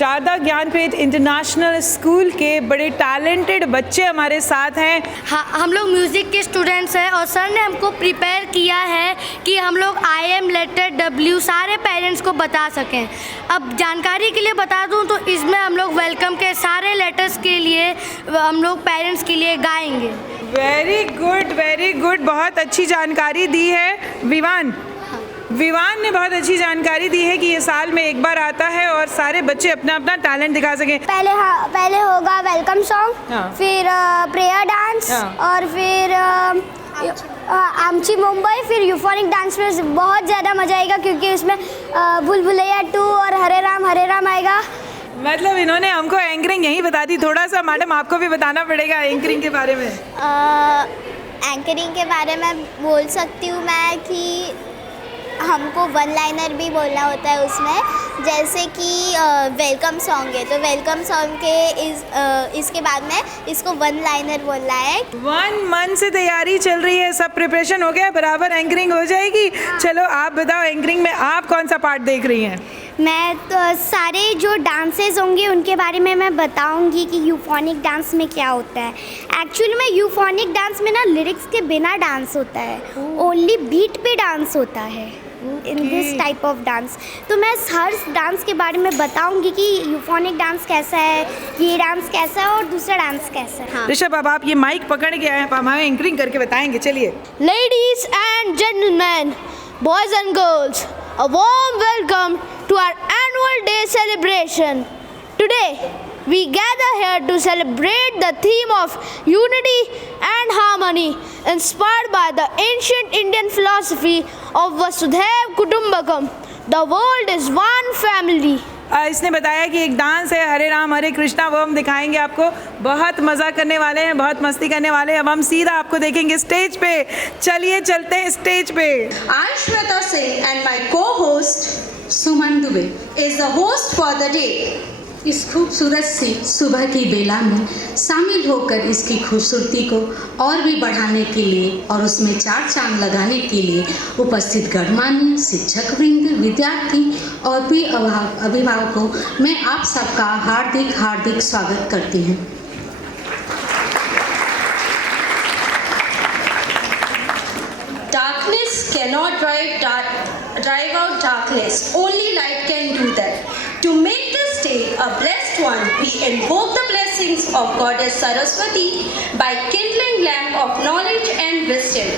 Sharda Jnanpith international school के बड़े talented बच्चे हमारे साथ हैं। हाँ, हम लोग म्यूज़िक के स्टूडेंट्स हैं और सर ने हमको प्रिपेयर किया है कि हम लोग IM लेटर W सारे पेरेंट्स को बता सकें। अब जानकारी के लिए बता दूं तो इसमें हम लोग वेलकम के सारे लेटर्स के लिए हम लोग पेरेंट्स के लिए गाएंगे। वेरी गुड, बहुत अच्छी जानकारी दी है। विवान ने बहुत अच्छी जानकारी दी है कि ये साल में एक बार आता है और सारे बच्चे अपना अपना टैलेंट दिखा सकें। पहले होगा वेलकम सॉन्ग, फिर प्रेयर डांस और फिर आमची मुंबई, फिर यूफोनिक डांस में बहुत ज़्यादा मज़ा आएगा क्योंकि उसमें भूल-भुलैया 2 और हरे राम आएगा। मतलब इन्होंने हमको एंकरिंग यही बता दी, थोड़ा सा मैडम आपको भी बताना पड़ेगा एंकरिंग के बारे में। एंकरिंग के बारे में बोल सकती हूँ मैं कि हमको वन लाइनर भी बोलना होता है उसमें, जैसे कि वेलकम सॉन्ग है तो वेलकम सॉन्ग के इसके बाद में इसको वन लाइनर बोलना है। 1 मंथ से तैयारी चल रही है, सब प्रिपरेशन हो गया, बराबर एंकरिंग हो जाएगी। चलो आप बताओ, एंकरिंग में आप कौन सा पार्ट देख रही हैं? मैं तो सारे जो डांसेस होंगे उनके बारे में मैं बताऊंगी कि यूफोनिक डांस में क्या होता है। एक्चुअली में यूफोनिक डांस में ना लिरिक्स के बिना डांस होता है, ओनली बीट पे डांस होता है in this type of dance. तो मैं हर डांस के बारे में बताऊंगी कि यूफोनिक डांस कैसा है, ये डांस कैसा है और दूसरा डांस कैसा है। ऋषभ, अब आप ये माइक पकड़ के आए, आप हमें एंकरिंग करके बताएंगे। चलिए। Ladies and gentlemen, boys and girls, a warm welcome to our annual day celebration. Today, we gather here to celebrate the theme of unity and harmony, inspired by the ancient Indian philosophy of Vasudhaiva Kutumbakam. The world is one family. इसने बताया कि एक dance है हरे राम हरे कृष्णा, वो हम दिखाएंगे आपको। बहुत मज़ा करने वाले हैं, बहुत मस्ती करने वाले हैं। अब हम सीधा आपको देखेंगे स्टेज पे। चलिए चलते हैं स्टेज पे। I, Shweta Singh, and my co-host Suman Dubey is the host for the day. इस खूबसूरत सी सुबह की बेला में शामिल होकर इसकी खूबसूरती को और भी बढ़ाने के लिए और उसमें 4 चांद लगाने के लिए उपस्थित गणमान्य शिक्षक वृंद, विद्यार्थी और भी अभिभावकों, मैं आप सबका हार्दिक स्वागत करती हूँ। Darkness cannot drive out darkness. Only light can do that. To make this day a blessed one, we invoke the blessings of Goddess Saraswati by kindling lamp of knowledge and wisdom.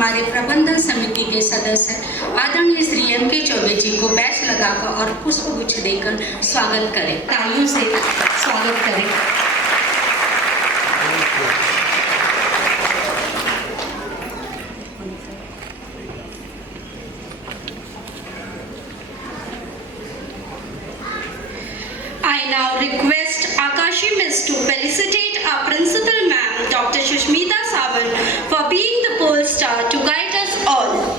हमारे प्रबंधन समिति के सदस्य आदरणीय Shri M.K. Choubey जी को batch लगाकर और पुष्पगुच्छ देकर स्वागत करें। तालियों से स्वागत करें। I now request request Akashi Miss to felicitate our principal ma'am, Dr. Shushmita Sawant, for being the pole star to guide us all.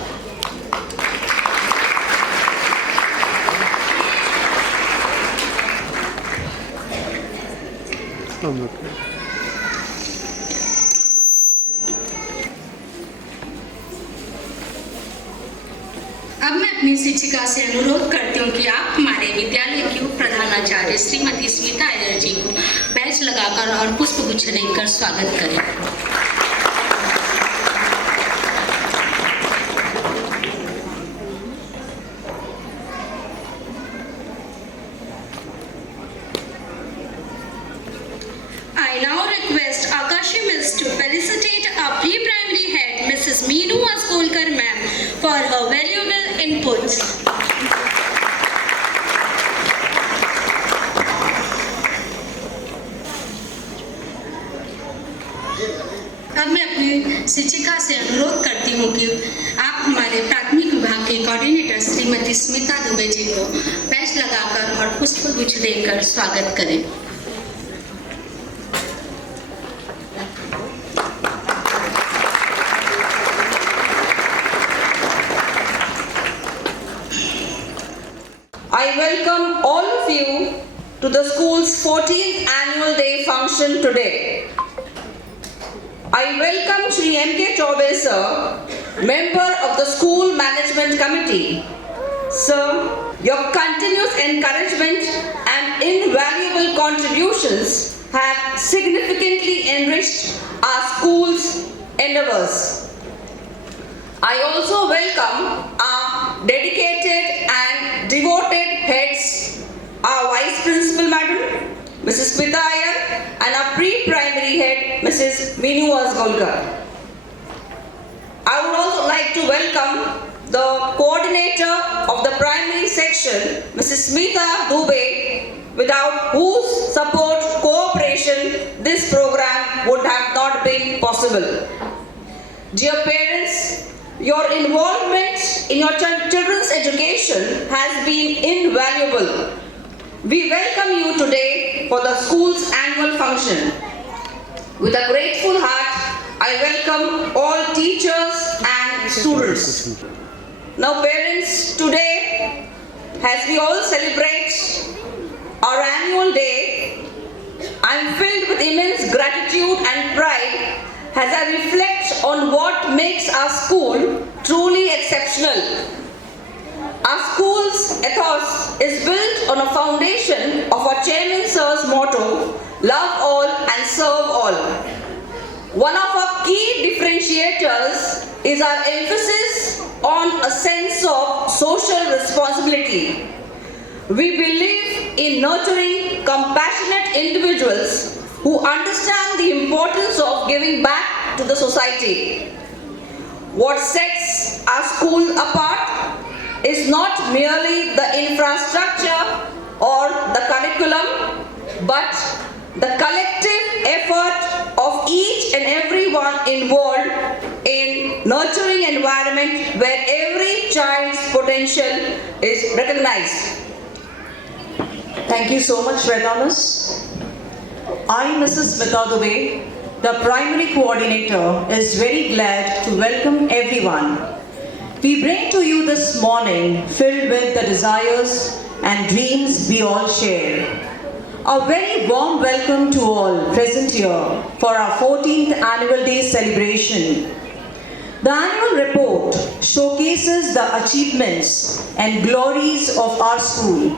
अब मैं अपनी शिक्षिका से अनुरोध करती हूँ कि आप हमारे विद्यालय की उप प्रधानाचार्य श्रीमती स्मिता अय्यर जी को बैच लगाकर और पुष्पगुच्छ देकर स्वागत करें। I now request Akashi Miss to felicitate our pre-primary head, Mrs. Meenu Askolkar ma'am, for her valuable inputs. अब मैं अपनी शिक्षिका से अनुरोध करती हूँ कि आप हमारे प्राथमिक विभाग के कोऑर्डिनेटर श्रीमती स्मिता दुबे जी को बैच लगाकर और पुष्पगुच्छ देकर स्वागत करें। I welcome all of you to the school's 14th annual day function today. I welcome Shri M.K. Chaube sir, member of the school management committee. Sir, your continuous encouragement and invaluable contributions have significantly enriched our school's endeavors. I also welcome our dedicated and devoted heads, our Vice Principal Madam, Mrs. Smita Iyer, and our pre-primary head, Mrs. Meenu Askolkar. I would also like to welcome the coordinator of the primary section, Mrs. Smita Dubey, without whose support, cooperation, this program would have not been possible. Dear parents, your involvement in your children's education has been invaluable. We welcome you today for the school's annual function. With a grateful heart, I welcome all teachers and students. Now parents, today, as we all celebrate our annual day, I am filled with immense gratitude and pride as I reflect on what makes our school truly exceptional. Our school's ethos is built on a foundation of our Chairman Sir's motto, love all and serve all. One of our key differentiators is our emphasis on a sense of social responsibility. We believe in nurturing compassionate individuals who understand the importance of giving back to the society. What sets our school apart is not merely the infrastructure or the curriculum, but the collective effort of each and everyone involved in nurturing an environment where every child's potential is recognized. Thank you so much, Shweta. I, Mrs. Smita Dubey, the primary coordinator, is very glad to welcome everyone. We bring to you this morning filled with the desires and dreams we all share. A very warm welcome to all present here for our 14th annual day celebration. The annual report showcases the achievements and glories of our school.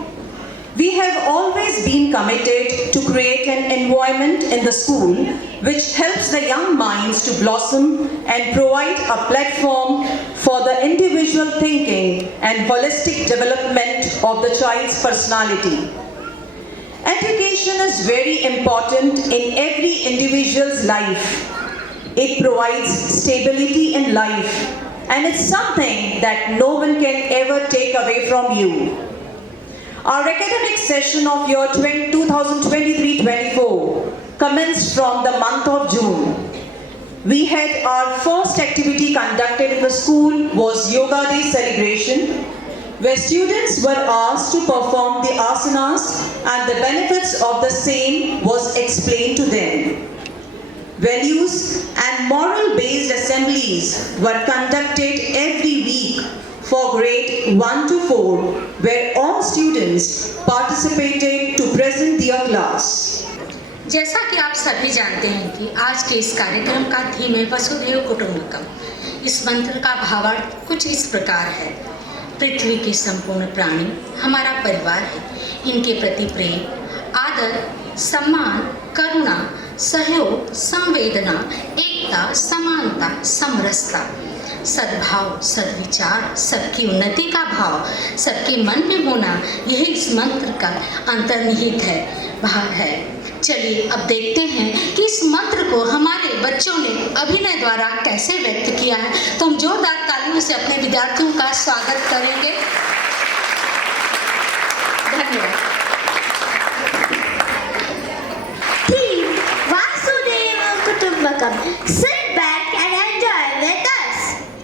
We have always been committed to create an environment in the school which helps the young minds to blossom and provide a platform for the individual thinking and holistic development of the child's personality. Education is very important in every individual's life. It provides stability in life, and it's something that no one can ever take away from you. Our academic session of year 2023-24 commenced from the month of June. We had our first activity conducted in the school was Yoga Day celebration, where students were asked to perform the asanas and the benefits of the same was explained to them. Values and moral-based assemblies were conducted every week for grade 1 to 4, where all students participated to present their class. जैसा कि आप सभी जानते हैं कि आज के इस कार्यक्रम का थीम है वसुधैव कुटुंबकम। इस मंत्र का भावार्थ कुछ इस प्रकार है। पृथ्वी के संपूर्ण प्राणी हमारा परिवार है। इनके प्रति प्रेम, आदर, सम्मान, करुणा, सहयोग, संवेदना, एकता, समानता, समरसता, सद्भाव, सद्विचार, सबकी उन्नति का भाव सबके मन में होना, यही इस मंत्र का अंतर्निहित है, भाव है। चलिए अब देखते हैं कि इस मंत्र को हमारे बच्चों ने अभिनय द्वारा कैसे व्यक्त किया है। तो हम जोरदार तालियों से अपने विद्यार्थियों का स्वागत करेंगे। धन्यवाद। Theme Vasudeva Kutumbakam. Sit back and enjoy with us.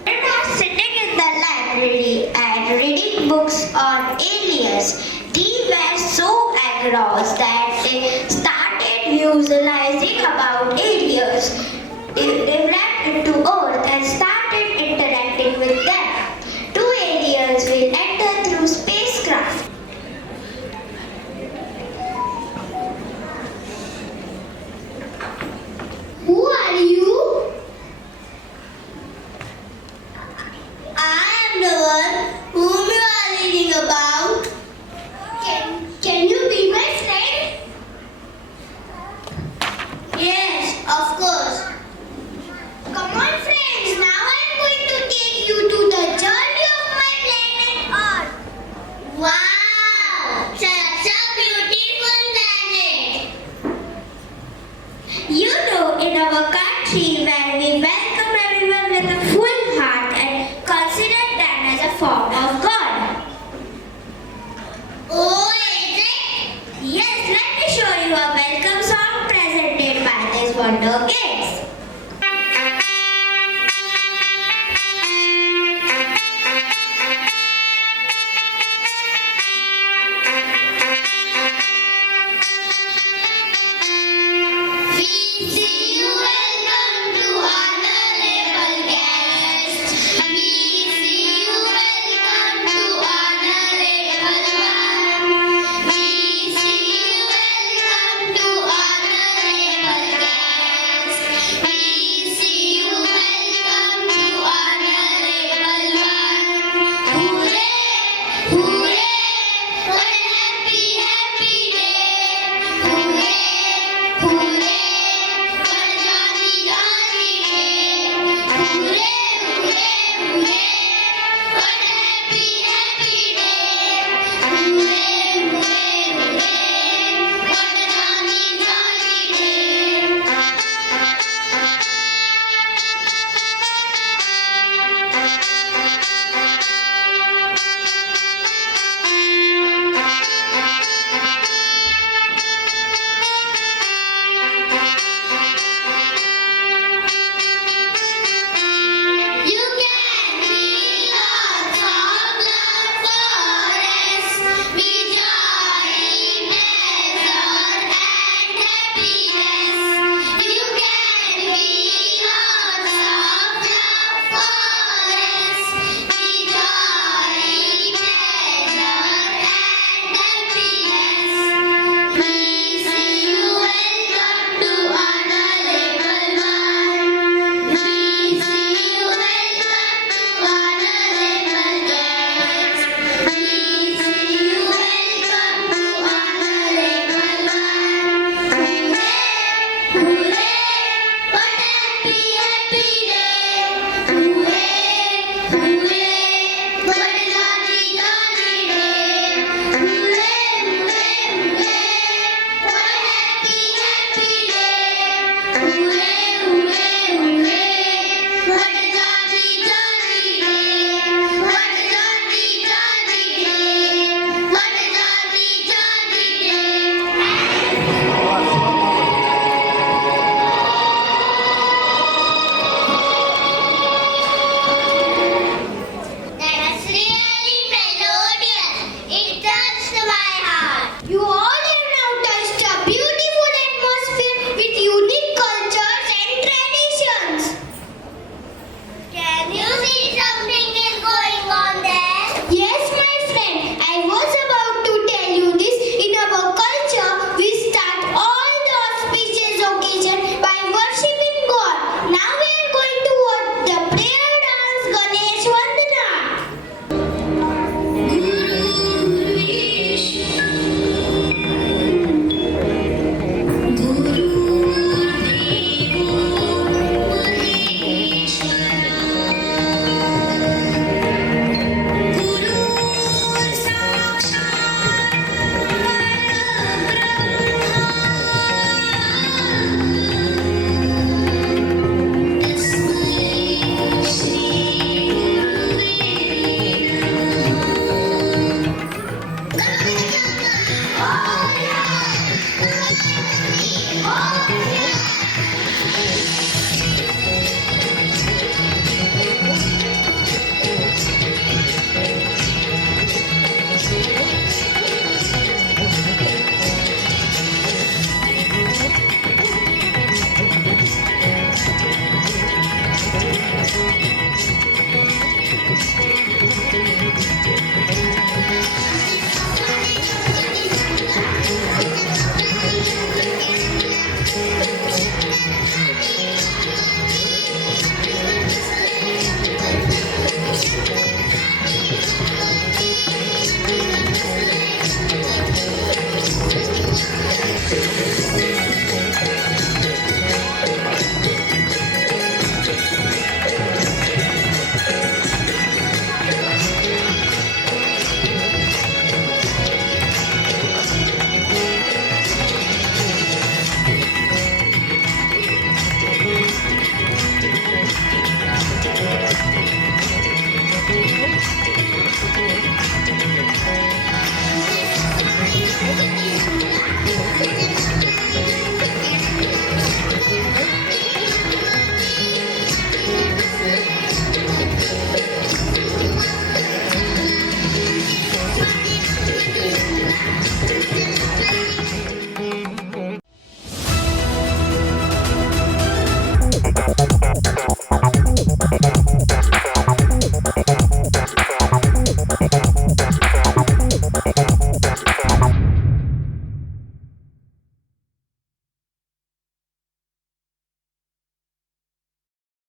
We are sitting in the library and reading books on aliens. They were so engrossed that they started visualizing about aliens. They ran into Earth and started